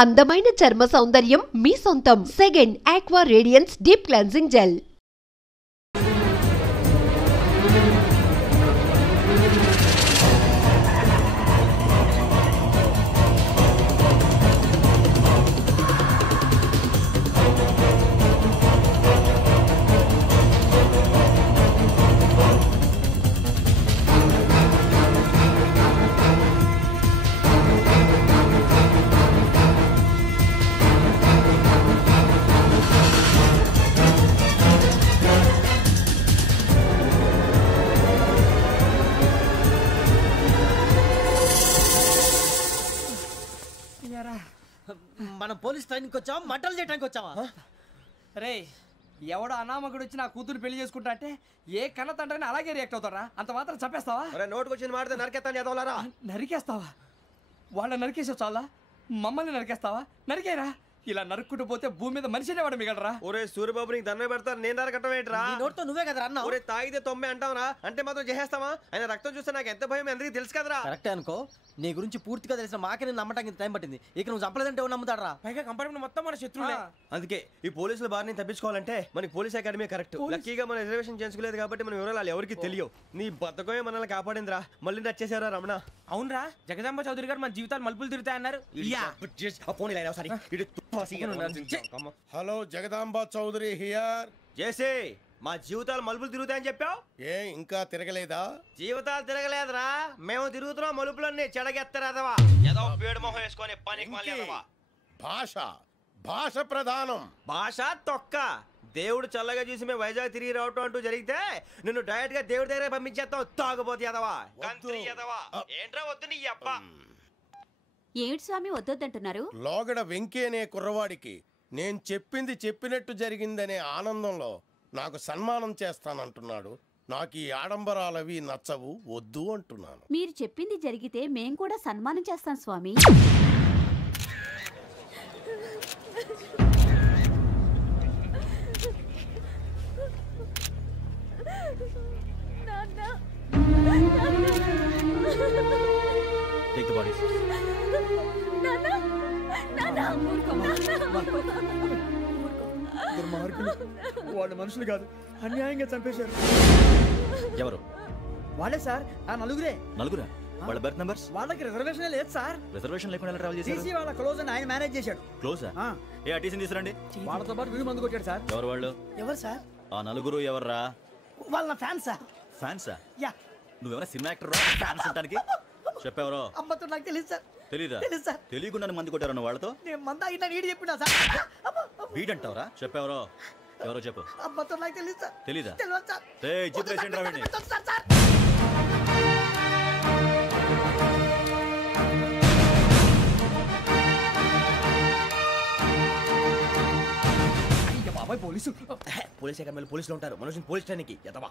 అందమైన చర్మ సౌందర్యం మీ సొంతం. Second aqua radiance deep cleansing gel. మనం పోలీస్ ట్రైనింగ్కి వచ్చావా మంటలు చేయడానికి వచ్చావా? రే ఎవడో అనామకుడు వచ్చి నా కూతురు పెళ్లి చేసుకుంటా అంటే ఏ కన్న తండ్రిని అలాగే రియాక్ట్ అవుతారా? అంత మాత్రం చంపేస్తావా? నోటుకు వచ్చింది మాడితే నరికేస్తాను చదవాలరా. నరికేస్తావా? వాళ్ళని నరికేసావు చాలా, మమ్మల్ని నరికేస్తావా? నరికేరా. ఇలా నరుక్కుంటూ పోతే భూమి మీద మనిషినే వాడు మిగలరా. ఒరే సూర్యబాబు నీకు దండ పెడతారు, నేను నరకటం ఏంట్రా? నోటితో నువ్వే కదా అన్నా. ఒరే తాగితే తొమ్మే అంటావరా, అంటే మాత్రం చేసేస్తావా? ఆయన రక్తం చూస్తే నాకు ఎంత భయం అందరికీ తెలుసు కదరా. కరెక్టే అనుకో, నీ గురించి పూర్తిగా తెలిసిన మాకే నేను నమ్మటానికి టైం పట్టింది. ఇక నువ్వు చంపలేదంటే ఎవరు నమ్ముతాడరా? పైగా కంపార్ట్మెంట్ మొత్తం మన శత్రువులే. అందుకే ఈ పోలీసుల బారిని తప్పించుకోవాలంటే మనకి పోలీస్ అకాడమీ కరెక్ట్. లక్కీగా మన రిజర్వేషన్ చేసుకోలేదు కాబట్టి మన వివరాలు ఎవరికి తెలియవు. నీ బతకమే మనల్ని కాపాడిందిరా. మళ్ళీ నచ్చేసారా రమణ? అవునరా, జగదాంబ చౌదరి గారు మన జీవితాలు మలుపులు తిరుగుతాయన్నారు. Hello, Jagadamba Chowdary here. JC, మా జీవితాలు మలుపులు తిరుగుతాయని చెప్పావు. ఏ ఇంకా తిరగలేదా? జీవితాలు తిరగలేదురా, మేము తిరుగుతున్నాం మలుపులన్నీ. చెడగెత్తరాదవా ఏదో పేడు మొహం వేసుకొని పనికి మళ్ళీదవా. భాష భాష ప్రధానం. భాష తొక్క. దేవుడు చల్లగా చూసి మేము వైజాగ్ తిరిగి రావటం అంటూ జరిగితే నిన్ను డైరెక్ట్ గా దేవుడి దగ్గర పంపించేస్తాం. తాగబోతు ఎదవా, కంత్రి ఎదవా. ఏంట్రా వద్దు నీ అబ్బా. ఏమిటి స్వామి వద్దంటున్నారు? లోగడ వెంకీ అనే కుర్రవాడికి నేను చెప్పింది చెప్పినట్టు జరిగిందనే ఆనందంలో నాకు సన్మానం చేస్తానంటున్నాడు. నాకు ఈ ఆడంబరాలవి నచ్చవు, వద్దు అంటున్నాను. మీరు చెప్పింది జరిగితే మేం కూడా సన్మానం చేస్తాం స్వామి. వాళ్ళు మనుషులు కాదు, అన్యాయంగా చంపేశారు. ఎవరు? వాళ్ళే సార్, ఆ నలుగురే. నలుగురా? వాళ్ళ బర్త్ నంబర్స్? వాళ్ళకి రిజర్వేషన్ లేదు సార్. రిజర్వేషన్ లేకుండా ఎలా ట్రావెల్ చేశారు? టీసీ వాళ్ళ క్లోజ్ అని ఆయన మేనేజ్ చేశాడు. క్లోజా? ఏ ఆ టీసీని తీసురండి. వాళ్ళతో పాటు వీడు మందు కొట్టాడు సార్. ఎవరు వాళ్ళు? ఎవరు సార్? ఆ నలుగురు ఎవర్రా? వాళ్ళ ఫ్యాన్స్ సార్. ఫ్యాన్సా? యా. నువ్వెవరా సినిమా యాక్టర్ రా ఫ్యాన్స్ అంటానికి? చెప్పేవరో? అమ్మతో నాకు తెలియదు సార్. తెలీదా? తెలుసు సార్. తెలియకుండా మంది కొట్టారన్న వాళ్ళతో? నేను మంద అయినా నీడి చెప్పినా సార్. వీడంటావరా? చెప్పేవరో? ఎవరో చెప్పు. అమ్మతో నాకు తెలియదు సార్. తెలీదా? తెలియదు సార్. ఏయ్ చిత్రేసేంట్రా వీడిని. పోలీసు పోలీస్ అకాడమీలో పోలీసులు ఉంటారు. మనుషులు పోలీస్ స్టేషన్కి ఎదవా.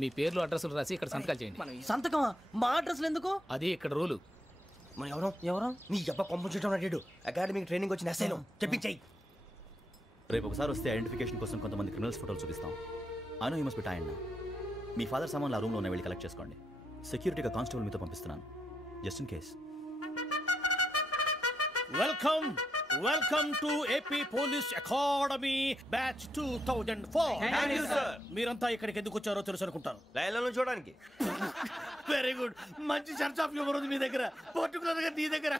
మీ పేర్లు అడ్రస్లు రాసి ఇక్కడ సంతకాలు చేయండి. సంతకం? మా అడ్రస్లు ఎందుకు? అది ఇక్కడ రూలు. మన ఎవరు నీ అబ్బా పంపించడం అడిగాడు. అకాడమిక్ ట్రైనింగ్ వచ్చిన అసైలం చెప్పించాయి. రేపు ఒకసారి వస్తే ఐడెంటిఫికేషన్ కోసం కొంతమంది క్రిమినల్స్ ఫోటోలు చూపిస్తాం. I know you must be tired now. Me father సామాన్లు ఆ రూమ్లో ఉన్న వెళ్ళి కలెక్ట్ చేసుకోండి. సెక్యూరిటీగా కానిస్టేబుల్ మీతో పంపిస్తున్నాను, just in case. Welcome welcome to AP police academy batch 2004. మీరంతా ఇక్కడికి ఎందుకు వచ్చారో తెలుసు అనుకుంటాను. లైన్లో చూడడానికి. వెరీ గుడ్, మంచి సెన్స్ ఆఫ్ హ్యూమర్ ఉంది మీ దగ్గర, పర్టికులర్ గా నీ దగ్గర.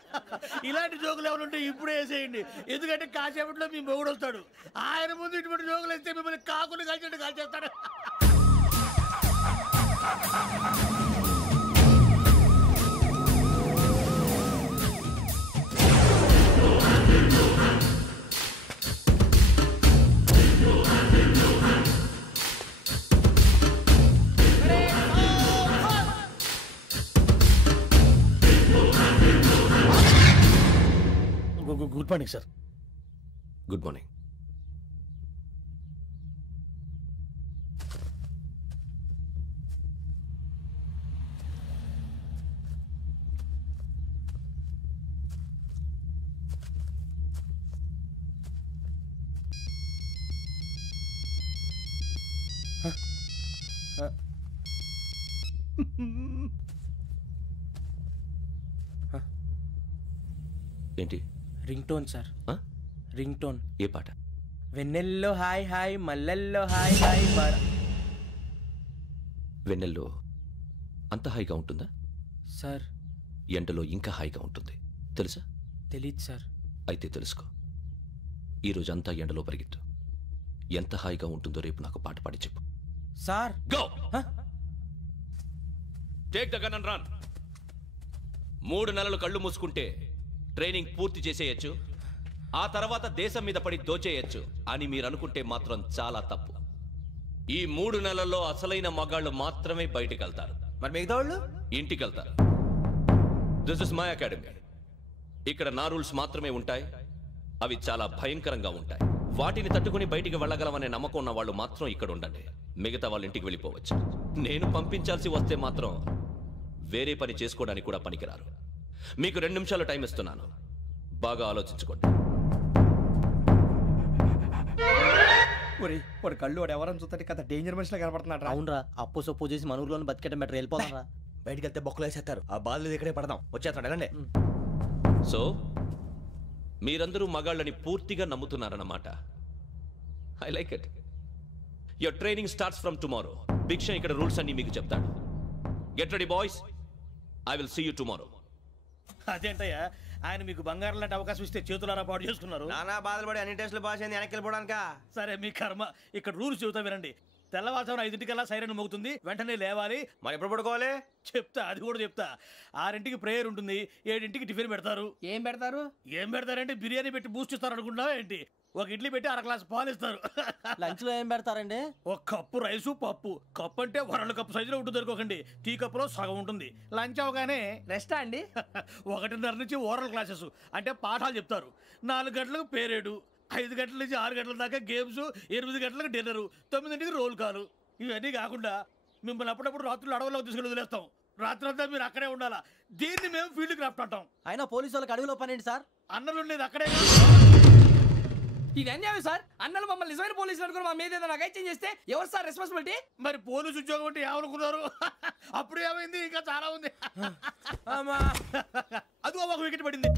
ఇలాంటి జోకులు ఎవరు ఉంటే ఇప్పుడే వేసేయండి, ఎందుకంటే కాసేపట్లో మీ మొగుడు వస్తాడు. ఆయన ముందు ఇటువంటి జోకులు వేస్తే మిమ్మల్ని కాకుండా కాల్చేట్టు కాల్చేస్తాడు. Good morning sir. Good morning. ఏంటి? Ring tone sir. Ring tone. ఏ పాట? వెన్నెల్లో హాయ్ హాయ్ మల్లెల్లో హాయ్ హాయ్ వెన్నెల్లో అంత హాయిగా ఉంటుందా సార్? ఎండలో ఇంకా హాయిగా ఉంటుంది తెలుసా? తెలీదు సార్. అయితే తెలుసుకో. ఈరోజు అంతా ఎండలో పరిగెత్తు. ఎంత హాయిగా ఉంటుందో రేపు నాకు పాట పాడి చెప్పు. Sir go. Take the gun and run. 3 నెలలు కళ్ళు మూసుకుంటే ట్రైనింగ్ పూర్తి చేసేయచ్చు. ఆ తర్వాత దేశం మీద పడి దోచేయచ్చు అని మీరు అనుకుంటే మాత్రం చాలా తప్పు. ఈ 3 నెలల్లో అసలైన మగాళ్ళు మాత్రమే బయటికి వెళ్తారు. మరి మిగతా వాళ్ళు ఇంటికి వెళ్తారు. This is my academy. ఇక్కడ నా రూల్స్ మాత్రమే ఉంటాయి. అవి చాలా భయంకరంగా ఉంటాయి. వాటిని తట్టుకుని బయటికి వెళ్ళగలమనే నమ్మకం ఉన్న వాళ్ళు మాత్రం ఇక్కడ ఉండండి. మిగతా వాళ్ళు ఇంటికి వెళ్ళిపోవచ్చు. నేను పంపించాల్సి వస్తే మాత్రం వేరే పని చేసుకోవడానికి కూడా పనికిరారు. మీకు 2 నిమిషాలు టైం ఇస్తున్నాను. బాగా ఆలోచించుకోండి. వాడు కళ్ళు వాడు ఎవరని చూస్తే కదా డేంజర్ మనిషిలో కనపడుతున్నాడు. అవునరా, అప్పు సొప్పు చేసి మన ఊర్లో బతికేయడం బెటర్. వెళ్ళిపోతారా? బయటికి వెళ్తే బొక్కలు వేసేస్తారు. ఆ బాధలు ఇక్కడే పడదాం. వచ్చేస్తాడు వెళ్ళండి. సో మీరందరూ మగాళ్ళని పూర్తిగా నమ్ముతున్నారన్నమాట. I like it. Your training starts from tomorrow. Bhiksha ఇక్కడ రూల్స్ అన్ని మీకు చెప్తాడు. Get ready boys. I will see you tomorrow. అదేంటయ్యా, ఆయన మీకు బంగారం లాంటి అవకాశం ఇస్తే చేతులారా పాటు చేసుకున్నారు. నానా బాధలు పడి అన్ని టెస్టులు పాస్ అయింది, వెనక్కి వెళ్ళిపోవడానికా? సరే మీ కర్మ. ఇక్కడ రూల్స్ చెబుతా వినండి. తెల్లవారుజామున 5ంటికల్లా సైరన్ మోగుతుంది, వెంటనే లేవాలి. మరి ఎప్పుడు పడుకోవాలి? చెప్తా, అది కూడా చెప్తా. 6ంటికి ప్రేయర్ ఉంటుంది, 7ంటికి టిఫిన్ పెడతారు. ఏం పెడతారు? ఏం పెడతారంటే బిర్యానీ పెట్టి బూస్ట్ ఇస్తారు అనుకుంటున్నావా ఏంటి? ఒక ఇడ్లీ పెట్టి 1/2 గ్లాస్ పాలు ఇస్తారు. లంచ్ లో ఏం పెడతారండి? ఒక కప్పు రైసు పప్పు. కప్పు అంటే 1/2 కప్పు సైజులో ఉంటుంది అనుకోకండి. టీ కప్పులో సగం ఉంటుంది. లంచ్ అవగానే రెస్టా అండి? 1:30 నుంచి ఓరల్ క్లాసెస్ అంటే పాఠాలు చెప్తారు. 4 గంటలకు పేరేడు, 5 గంటల నుంచి 6 గంటల దాకా గేమ్స్, 8 గంటలకు డిన్నరు, 9ంటికి రోల్ కాలు. ఇవన్నీ కాకుండా మిమ్మల్ని అప్పుడప్పుడు రాత్రులు అడవుల్లో తీసుకుని వదిలేస్తాం. రాత్రి అంతా మీరు అక్కడే ఉండాలా. దీన్ని మేము ఫీల్డ్ క్రాఫ్ట్ అంటాం. అయినా పోలీసు వాళ్ళకి అడవిలో పని ఏంటి సార్? అన్నలు ఉండేది అక్కడే. ఇది అన్యాయం సార్. అన్నలు మమ్మల్ని నిజమైన పోలీసులు అనుకుని మా మీద ఏదైనా నగైత్యం చేస్తే ఎవరు సార్ రెస్పాన్సిబిలిటీ? మరి పోలీసు ఉద్యోగం అంటే ఏమనుకున్నారు? అప్పుడు ఏమైంది? ఇంకా చాలా ఉంది. అది ఒక వికెట్ పడింది.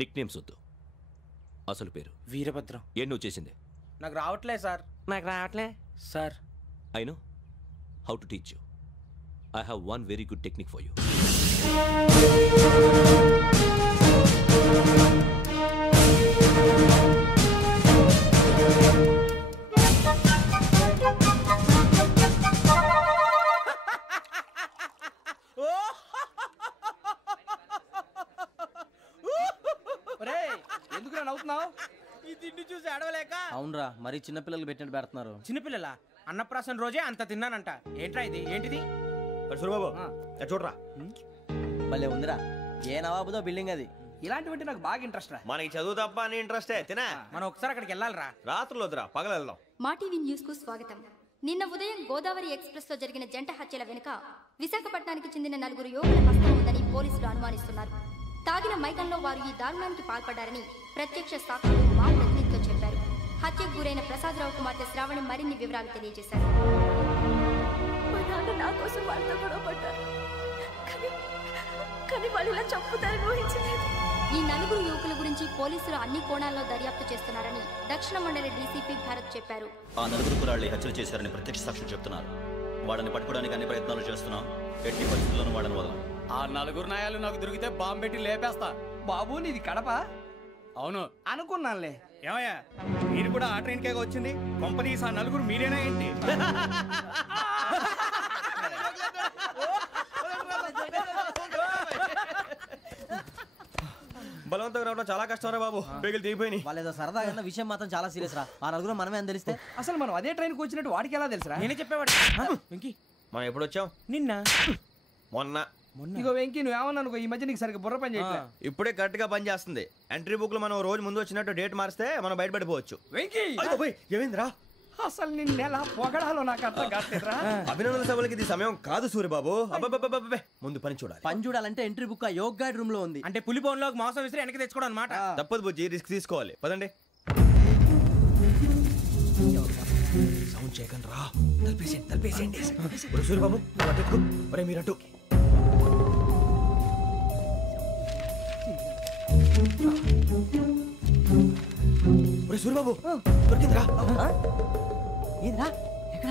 నిక్ నేమ్స్ వద్దు. అసలు పేరు? వీరభద్రం. ఏం నువ్వు చేసింది? నాకు రావట్లే సార్. నాకు రావట్లే sir. I know how to teach you. I have one very good technique for you. ఎందుకు నవ్వుతున్నావు? ఈ తిండి చూసి అడవలేక. అవునరా, మరి చిన్నపిల్లలు పెట్టినట్టు పెడుతున్నారు. చిన్నపిల్లల అన్నప్రాసన రోజే అంత తిన్నానంట. ఏంట్రా ఇది? ఏంటిది? సూరిబాబు చూడరా, భలే ఉందిరా. ఏ నవాబుదో బిల్డింగ్ అది. ఇలాంటివంటే నాకు బాగా ఇంట్రెస్ట్ రా. మనకి చదువు తప్ప అని ఇంట్రెస్టే. తినా మనం ఒకసారి అక్కడికి వెళ్ళాలిరా. రాత్రులు వద్దురా, పగలు వెళ్దాం. మా టీవీ న్యూస్ కు స్వాగతం. నిన్న ఉదయం గోదావరి ఎక్స్ప్రెస్ లో జరిగిన జంట హత్యల వెనుక విశాఖపట్నానికి చెందిన 4 యువకుల హస్తం ఉందని పోలీసులు అనుమానిస్తున్నారు. తాగిన మైకంలో వారు ఈ దారుణానికి పాల్పడ్డారని ప్రత్యక్ష సాక్షులు మా ప్రతినిధితో చెప్పారు. హత్యకు గురైన ప్రసాదరావు కుమార్తె శ్రావణి మరిన్ని వివరాలు తెలియజేశారు. నా కోసం వాళ్ళతో గొడవ పడ్డారు, కానీ వాళ్ళు ఇలా చంపుతారని ఊహించలేదు. ఈ 4 యువకుల గురించి పోలీసులు అన్ని కోణాల్లో దర్యాప్తు చేస్తున్నారని దక్షిణ మండలి డీసీపీ భరత్ చెప్పారు. ఆ 4 కుర్రాళ్ళు హత్యలు చేశారని ప్రత్యక్ష సాక్షులు చెప్తున్నారు. వాళ్ళని పట్టుకోవడానికి అన్ని ప్రయత్నాలు చేస్తున్నాం. ఎట్టి పరిస్థితుల్లోనూ వాళ్ళని వదలం. ఆ 4 నాయాలు నాకు దొరికితే బాంబు పెట్టి లేపేస్తా. బాబు నీది కడప? అవును అనుకున్నానులే. ఏమయ్యా, మీరు కూడా ఆ ట్రైన్ కేగా వచ్చింది? కంపెనీస్ ఆ 4 మీరేనా ఏంటి? బలవంతంగా రావడం చాలా కష్టం రా బాబు. బేగులు దిగిపోయినాయి. వాళ్ళు ఏదో సరదాగా అన్న విషయం మాత్రం చాలా సీరియస్ రా. ఆ నలుగురు మనమే అని తెలిస్తే అసలు మనం అదే ట్రైన్కి వచ్చినట్టు వాడికి ఎలా తెలుసురా? నేనే చెప్పేవాడు. వెంకీ మనం ఎప్పుడు వచ్చాం? నిన్న మొన్న. ఇగో వెంకీ నువ్వేమన్నా అనుకో, ఈ మధ్య నీకు సరిగ్గా బుర్ర పని చేయట్లే. ఇప్పుడే కరెక్ట్ గా పని చేస్తుంది. ఎంట్రీ బుక్ లో మనం రోజు ముందు వచ్చినట్టు డేట్ మారిస్తే మనం బయటపడిపోవచ్చు. వెంకీ ఏమైందిరా? అసలు నిన్న ఎలా పొగడాలో నాకు అర్థం కాట్లేదురా. అభినందన సభలకి ఇది సమయం కాదు సూర్యబాబు. అబ్బబ్బబ్బబ్బబ్బే ముందు పని చూడాలి. పని చూడాలంటే ఎంట్రీ బుక్ ఆ యోగ్ గైడ్ రూమ్ లో ఉంది. అంటే పులి బోన్లోకి మాంసం విసిరి వెనక్కి తెచ్చుకోవడం అన్నమాట. తప్పదు బుజ్జి, రిస్క్ తీసుకోవాలి. పదండి. సౌండ్ చేయకండి రా. తలపేసేయండి. సూర్యబాబు నువ్వు అటు ఎక్కు. ఒరే మీరు అటు. ఒరే సూర్యబాబు దొరికిందిరా. ఏంద్రా ఎక్కడ?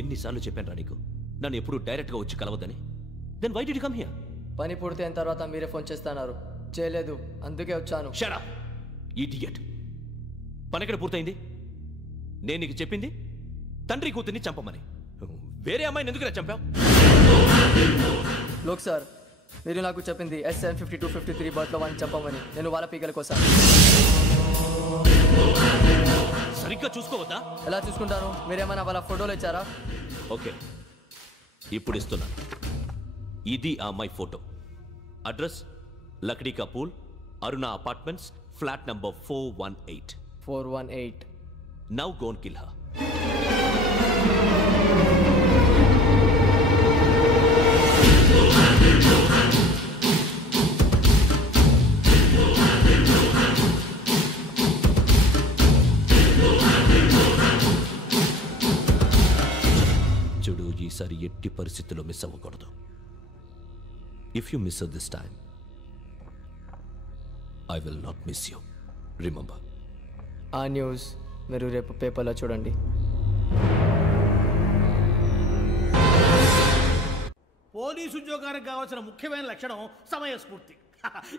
ఎన్నిసార్లు చెప్పాను రా నీకు నన్ను ఎప్పుడు డైరెక్ట్ గా వచ్చి కలవద్దని? Then why did you come here? పని పూర్తయిన తర్వాత మీరే ఫోన్ చేస్తున్నారు. చేయలేదు, అందుకే వచ్చాను. Shut up idiot. పని ఎక్కడ పూర్తయింది? నేను నీకు చెప్పింది తండ్రి కూతుర్ని చంపమని. వేరే అమ్మాయిని ఎందుకు చంపావు? లోక్ సార్, మీరు నాకు చెప్పింది S75253 బర్త్లో వాడిని చంపమని. నేను వాళ్ళ పీకల కోసం. సరిగ్గా చూసుకోవద్దా? ఎలా చూసుకుంటాను? మీరేమైనా వాళ్ళ ఫోటోలు ఇచ్చారా? ఓకే, ఇప్పుడు ఇస్తున్నాను. ఇది ఆ అమ్మాయి ఫోటో. అడ్రస్ లక్డీ కా pool, Aruna apartments, flat number 418. 418. Now go and kill her. చూడు, ఈసారి ఎట్టి పరిస్థితుల్లో మిస్ అవ్వకూడదు. If you miss this time I will not miss you. Remember. ఆ న్యూస్ మీరు రేపు పేపర్లో చూడండి. పోలీసు ఉద్యోగానికి కావాల్సిన ముఖ్యమైన లక్షణం సమయస్ఫూర్తి.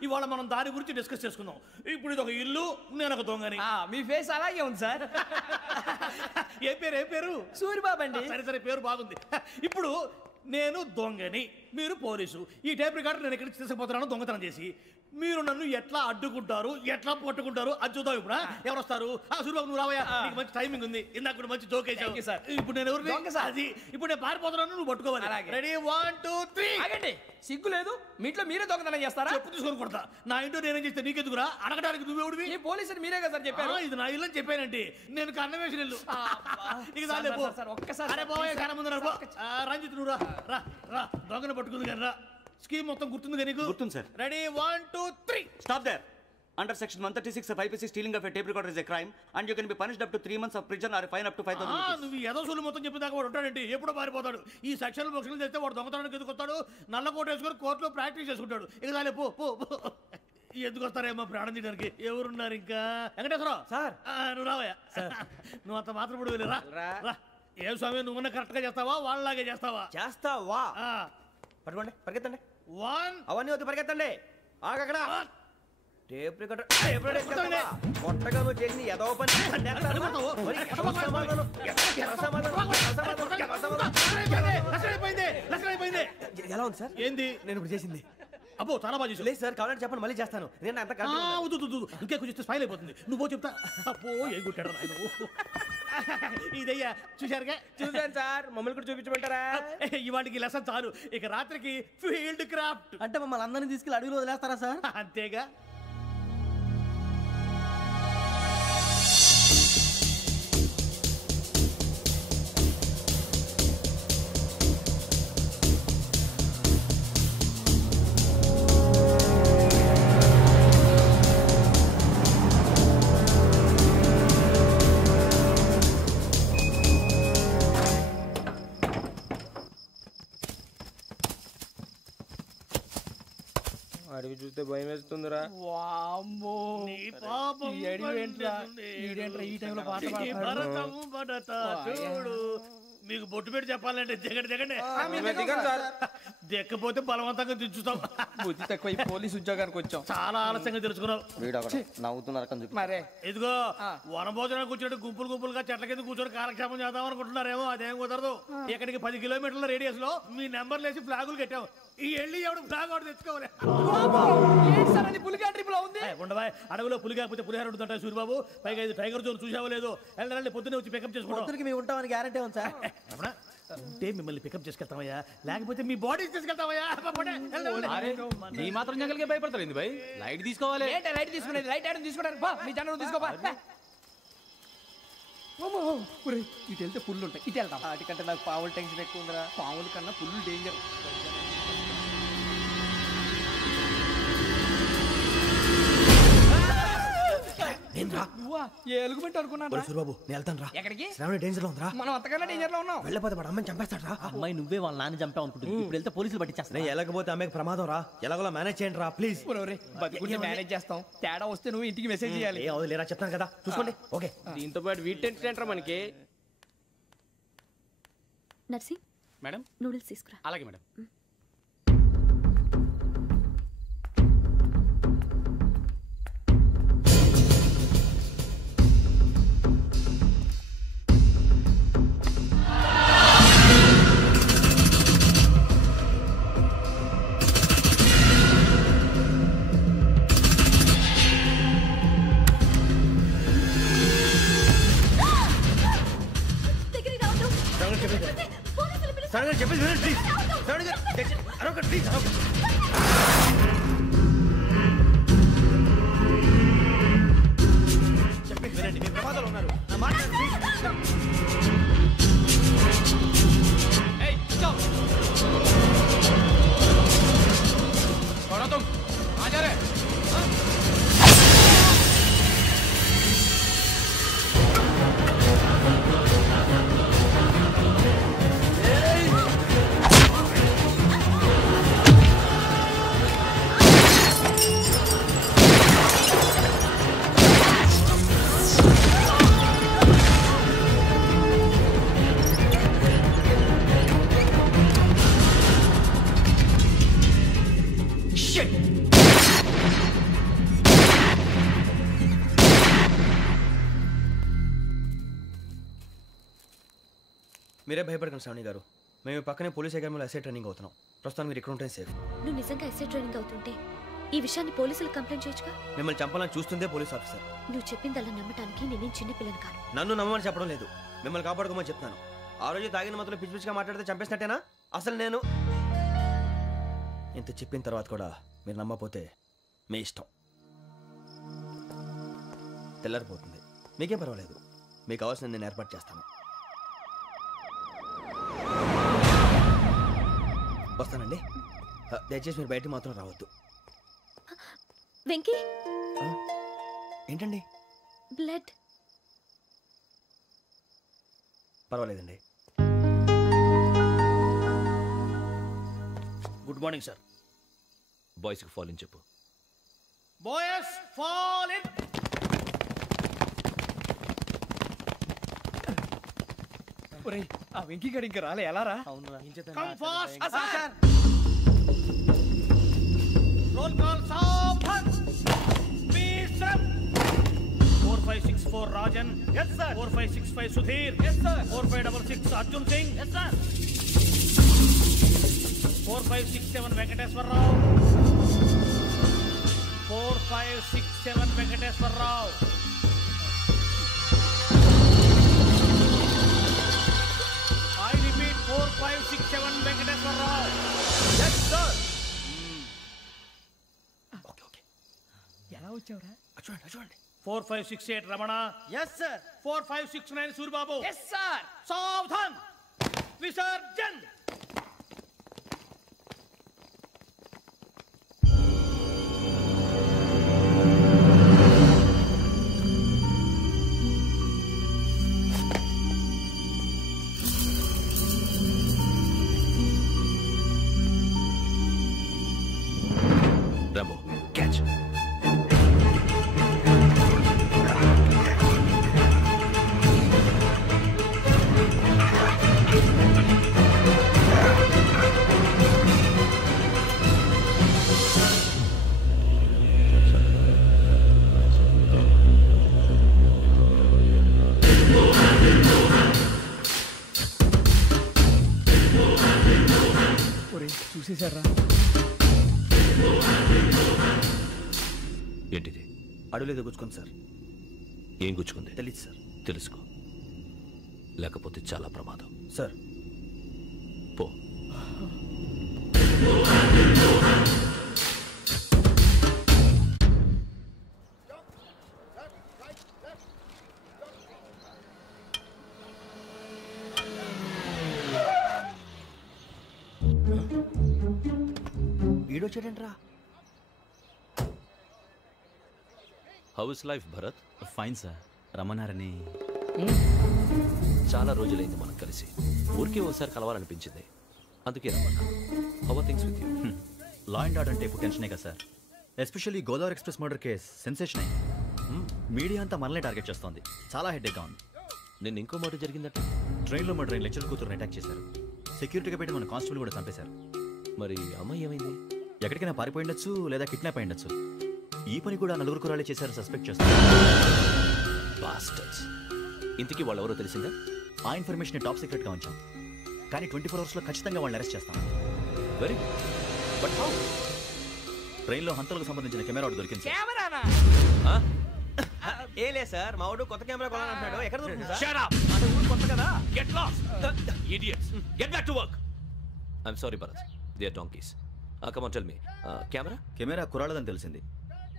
ఇవాళ మనం దాని గురించి డిస్కస్ చేసుకుందాం. ఇప్పుడు ఇది ఒక ఇల్లు, నేను ఒక దొంగని. మీ ఫేస్ అలాగే ఉంది సార్. ఏ పేరు? సూరిబాబు అండి. సరే పేరు బాగుంది. ఇప్పుడు నేను దొంగని, మీరు పోలీసు. ఈ టైప్ రికార్డు నేను ఎక్కడికి తీసుకుపోతున్నాను దొంగతనం చేసి. మీరు నన్ను ఎట్లా అడ్డుకుంటారు, ఎట్లా పట్టుకుంటారు అది చూద్దాం. ఇప్పుడు ఎవరు వస్తారు? సూరిబాబు నువ్వు రావయ్యా, నీకు మంచి టైమింగ్ ఉంది. ఇందాక కూడా మంచి జోక్ వేసావు సార్. ఇప్పుడు నేను ఎవరు? అది ఇప్పుడు నేను పారిపోతున్నాను, నువ్వు పట్టుకోవాలి. రెడీ 1 2 3. ఆగండి, సిగ్గు లేదు? మీ ఇంట్లో మీరే దొంగతనం చేస్తారా? చెప్పు తీసుకొని కొడతా. నా ఇంట్లో నేనేం చేస్తే నీకెందుకురా? అడగడానికి నువ్వెవడివి? ఈ పోలీసులు మీరే కదా సార్ చెప్పారు. ఇది నా ఇల్లు అని చెప్పానంటే నేను కన్నం వేసిన ఇల్లు. ఒక్కసారి రంజిత్ నువ్వు రా రా, దొంగను పట్టుకుంది కానీ రా. స్కీమ్ మొత్తం గుర్తుంది కానీ నీకు? గుర్తుంది sir. Ready 1 2 3. Stop there. Under section 136 of IPC, stealing of a tape recorder is a crime and you can be punished up to 3 months of prison or a fine up to 5,000 rupees. నువ్వు ఏదో సూలు మొత్తం చెప్పేదాకా వాడు ఉంటాడండి. ఎప్పుడో పారిపోతాడు. ఈ సెక్షన్లు బొక్షన్లు చేస్తే వాడు దొంగతనానికి ఎందుకు వస్తాడు? నల్ల కోట వేసుకొని కోర్టులో ప్రాక్టీస్ చేసుకుంటాడు. ఇక చాలే పో పో. ఎందుకు వస్తారేమో ప్రాణం తీయడానికి. ఎవరున్నారు ఇంకా? వెంకటేశ్వరరావు సార్, నువ్వు రావయ్యా. నువ్వు అంత మాత్రం ఇప్పుడు వెళ్ళి రా. ఏం స్వామి, నువ్వు కరెక్ట్ గా చేస్తావా వాళ్ళలాగే చేస్తావా? చేస్తావా? పట్టుకోండి, పరిగెత్తండి. 1. అవన్నీ వద్దు, పరిగెత్తండి. ఆగక్కడ టేప్ రికార్డర్ కొట్టగా నువ్వు చేసి ఏదో పని. ఎలా ఉంది సార్? ఏంది నేను ఇప్పుడు చేసింది? అబ్బో చాలా బాగా చేసి. లేదు సార్, కావాలంటే చెప్పండి, మళ్ళీ చేస్తాను. నేను అంత ఇంకే కొంచెం స్మైల్ అయిపోతుంది. నువ్వు చెప్తా. అబ్బో ఏ గుట్టాడు ఇదయ్యా. చూశారుగా? చూసాను సార్. మమ్మల్ని కూడా చూపించమంటారా? ఇవాటికి లెసన్ చాలు. ఇక రాత్రికి ఫీల్డ్ క్రాఫ్ట్. అంటే మమ్మల్ని అందరినీ తీసుకెళ్ళి అడుగులో వదిలేస్తారా సార్? అంతేగా. అడిగి చూస్తే భయం వేస్తుందిరా. నీ పాప చూడు మీకు బొట్టు పెట్టి చెప్పాలంటే దిగండి దిక్కపోతే బలవంతంగా దించుతాం. బుద్ధి తక్కువ పోలీస్ ఉద్యోగానికి వచ్చాం. చాలా ఆలస్యంగా తెలుసుకున్నావు. నవ్వుతున్నారు. ఇదిగో వనభోజనానికి కూర్చోటి గుంపులుగా చెట్ల కింద కూర్చొని కాలక్షేపం చేద్దాం అనుకుంటున్నారేమో. అదేం కుదరదు. ఇక్కడికి 10 కిలోమీటర్ల రేడియస్ లో మీ నెంబర్లు వేసి ఫ్లాగులు కట్టాం. ఈ వెళ్ళి ఎవడు ఫ్లాగ్ ఒకటి తెచ్చుకోవాలి. ఉండవా అడవిలో పులి కాకపోతే పులిహార ఉంటుంటాయి సూర్యబాబు. పైగా ఇది టైగర్ జోన్ చూసావో లేదో. వెళ్ళండి పొద్దున్నే వచ్చి పికప్ చేసుకుంటాం. మేము ఉంటామని గ్యారంటీ ఉంది సార్. ఉంటే మిమ్మల్ని పికప్ చేసుకెళ్తామయ్యా, లేకపోతే మీ బాడీ తీసుకెళ్తామయ్యా. నీ మాత్రం జంగల్కే భయపడతారు ఏంది భయ్? లైట్ తీసుకోవాలి. లైట్ తీసుకునేది లైట్ ఆడని తీసుకోవడానికి బా నీ జనం తీసుకోబా. ఇటు వెళ్తే పుల్లు ఉంటాయి, ఇటు వెళ్తాం. వాటికంటే నాకు పావులు టెన్షన్ ఎక్కువ ఉందిరా. పావుల కన్నా పుల్లు డేంజర్. ఎలుగుబెట్టి అనుకున్నాను. సూర్యబాబు నేను వెళ్తాను రా. ఎక్కడికి? శ్రావణి డేంజర్ లో ఉందిరా. మనం అంతకన్నా డేంజర్ లో ఉన్నాం. వెళ్ళపోతే వాడు అమ్మని చంపేస్తాడు రా. అమ్మాయి నువ్వే వాళ్ళ నాన్న చంపావు అనుకుంటుంది. ఇప్పుడు వెళ్తే పోలీసులు పట్టించేస్తా. నేను వెళ్ళకపోతే అమ్మాయికి ప్రమాదం రా. ఎలాగోలా మేనేజ్ చేయండి రా ప్లీజ్. బతుకుంటే మేనేజ్ చేస్తాం. తేడా వస్తే నువ్వు ఇంటికి మెసేజ్ చేయాలి. ఏ లేరా చెప్తాను కదా చూసుకోండి. ఓకే. దీంతో పాటు వీటి టెంట్ మనకి. నర్సింగ్ మేడం నూడిల్స్ తీసుకురా. అలాగే మేడం. మీరే భయపడకండి శ్రావణి గారు. మేము పక్కనే పోలీస్ అకాడమీలో ఎస్ఐ ట్రైనింగ్ అవుతున్నాం. ప్రస్తుతానికి మీరు ఇక్కడ ఉంటే సేఫ్. నువ్వు నిజంగా ఎస్ఐ ట్రైనింగ్ అవుతుంటే ఈ విషయాన్ని పోలీసులకు కంప్లైంట్ చేయొచ్చుగా. మిమ్మల్ని చంపాలని చూస్తుందే పోలీస్ ఆఫీసర్. నువ్వు చెప్పిందల్లా నమ్మటానికి నేనేం చిన్నపిల్లని కాను. నన్ను నమ్మమని చెప్పడం లేదు, మిమ్మల్ని కాపాడుకోమని చెప్తాను. ఆ రోజు తాగిన మత్తులో పిచ్చి పిచ్చిగా మాట్లాడితే చంపేసినట్టేనా? అసలు నేను ఇంత చెప్పిన తర్వాత కూడా మీరు నమ్మపోతే మీ ఇష్టం. తెల్లారిపోతుంది, మీకేం పర్వాలేదు. మీకు కావాల్సిన నేను ఏర్పాటు చేస్తాను. వస్తానండి. దయచేసి మీరు బయటకు మాత్రం రావద్దు. వెంకీ ఏంటండి? బ్లడ్. పర్వాలేదండి. Good morning sir. బాయ్స్కి ఫాల్ ఇన్ చెప్పు. Boys fall in. ఒరేయ్ ఆ వెంకీ గడి ఇంకా రాలే. ఎలా రా? Come fast sir. Roll call సావధాన్. Mister 4564 Rajan. yes sir. 4565 Sudheer. yes sir. 4566 Arjun Singh. yes sir. 4567 Venkateswararao. 4567 Venkateswararao. I repeat 4567 Venkateswararao. yes sir. ఎలా వచ్చావురా? చూడండి. 4568 Ramana. yes sir. 4569 Suryababu. yes sir. సావధాన్. Visarjan. Rambo, catch. తోసేశారా? ఏంటిది? అడవిలో గుచ్చుకుంది సార్. ఏం గుచ్చుకుంది? తెలియదు సార్. తెలుసుకో, లేకపోతే చాలా ప్రమాదం. సార్ పో. ఈడొచ్చాడేంట్రా? How's life Bharat? Fine sir. రమ్మన్నారని. చాలా రోజులైంది మనం కలిసి. ఊరికే ఒకసారి కలవాలనిపించింది, అందుకే రమ్మన్నా. How are things with you? Law and order అంటే ఇప్పుడు టెన్షనే కదా sir. Especially Godavari express murder case sensation అయింది. మీడియా అంతా మనల్ని టార్గెట్ చేస్తోంది. చాలా హెడ్ఏక్గా ఉంది. నిన్న ఇంకో మాట జరిగిందట. ట్రైన్లో మా ట్రైన్ లెక్చర్ కూతురుని అటాక్ చేశారు. సెక్యూరిటీగా పెట్టి మన కానిస్టేబుల్ కూడా చంపేశారు. మరి అమ్మాయి ఏమైంది? ఎక్కడికైనా పారిపోయి ఉండొచ్చు, లేదా కిడ్నాప్ అయి ఉండొచ్చు. ఈ పని కూడా నలుగురు కురాలే చేశారు సస్పెక్ట్ చేస్తారు. బాస్టర్స్. ఇంతకీ వాళ్ళు ఎవరో తెలిసిందా? ఆ ఇన్ఫర్మేషన్ టాప్ సీక్రెట్గా ఉంచాం, కానీ 24 అవర్స్లో ఖచ్చితంగా వాళ్ళని అరెస్ట్ చేస్తాం. Very but how? ట్రైన్లో హంతలకు సంబంధించిన కెమెరా ఒకటి దొరికింది. కెమెరానా? ఏలే సార్, మా వాడు కొత్త కెమెరా కొనాలంటున్నాడు. ఎక్కడ దొరుకుతుంది సార్? Shut up! అంటే ఊరు కొత్త కదా. Get lost! Idiots! Get back to work! I'm sorry, Bharat. They are donkeys. Come on, tell me. Camera? Camera కురాలదని తెలిసింది.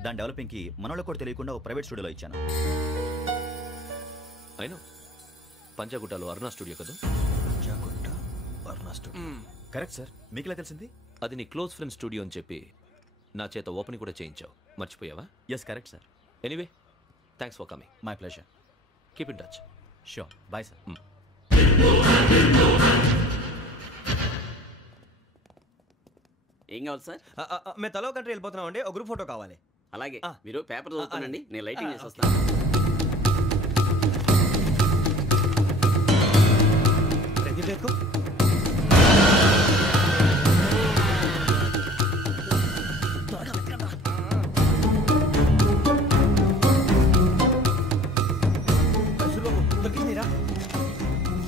దాని డెవలపింగ్కి మనోళ్ళకు కూడా తెలియకుండా ఒక ప్రైవేట్ స్టూడియోలో ఇచ్చాను. అయినా పంజాగుట్టలో అరుణ స్టూడియో కదా? పంజాగుట్ట అరుణ స్టూడియో. Correct sir. మీకు ఎలా తెలిసింది? అది నీ క్లోజ్ ఫ్రెండ్ స్టూడియో అని చెప్పి నా చేత ఓపెనింగ్ కూడా చేయించావు. మర్చిపోయావా? Yes correct sir. Anyway, thanks for coming. My pleasure. Keep in touch. Sure. Bye sir. ఏం కావాలి సార్? మేము తలో కంట్రీ వెళ్ళిపోతున్నాం అండి. ఒక గ్రూప్ ఫోటో కావాలి. అలాగే, మీరు పేపర్ చదువుతానండి, నేను లైటింగ్ చేసి వస్తాను.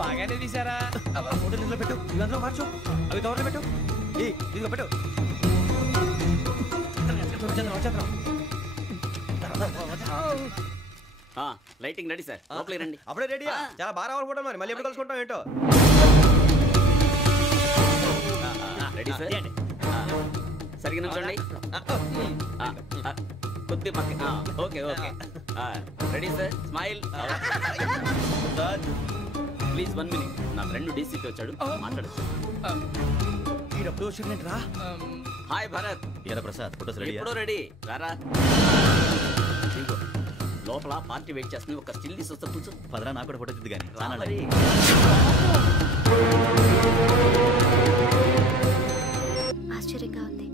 బాగానే తీసారా? ఫోటో ఇందులో పెట్టు, ఇవి అందులో మార్చు, అవి కవర్లో పెట్టు. ఇదిగో పెట్టు. లైటింగ్ రెడీ సార్, లోపలికి రండి. అప్పుడే రెడీ? చాలా బాగా రావాలి ఫోటో. మరి మళ్ళీ ఎప్పుడు కలుసుకుంటాం ఏంటో. Ready sir? సరిగ్గా నుంచోండి. కొద్ది పక్క. Okay okay. Ready sir? Smile. Please 1 minute. నా ఫ్రెండ్ డీసీకి వచ్చాడు, మాట్లాడచ్చు. హాయ్ భరత్. ఏరా ప్రసాద్, ఫోటోస్ రెడీ? ఎప్పుడో రెడీ. రారా. లోపల పార్టీ వెయిట్ చేస్తుంది, ఒక స్టిల్ తీసి వస్తా, కూర్చో. పదరా, నాకు కూడా ఫోటో తిద్దు కానీ. ఆశ్చర్యంగా ఉంది.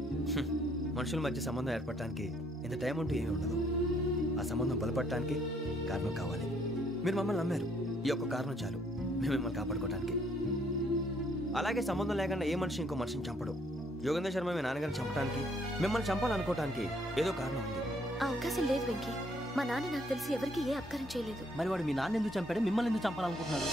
మనుషుల మధ్య సంబంధం ఏర్పడటానికి ఇంత టైం ఉంటే ఏమీ ఉండదు. ఆ సంబంధం బలపడటానికి కారణం కావాలి. మీరు మమ్మల్ని నమ్మారు, ఈ ఒక్క కారణం చాలు మేము మిమ్మల్ని కాపాడుకోవడానికి. అలాగే సంబంధం లేకుండా ఏ మనిషి ఇంకో మనిషిని చంపడు. యోగేంద్ర శర్మ మీ నాన్నగారిని చంపడానికి, మిమ్మల్ని చంపాలనుకోవటానికి ఏదో కారణం ఉంది. ఆ అవకాశం లేదు వెంకీ. మా నాన్న నాకు తెలిసి ఎవరికి ఏ అపకారం చేయలేదు. మరి వాడు మీ నాన్న ఎందుకు చంపాడు, మిమ్మల్ని ఎందుకు చంపాలనుకుంటున్నాడు?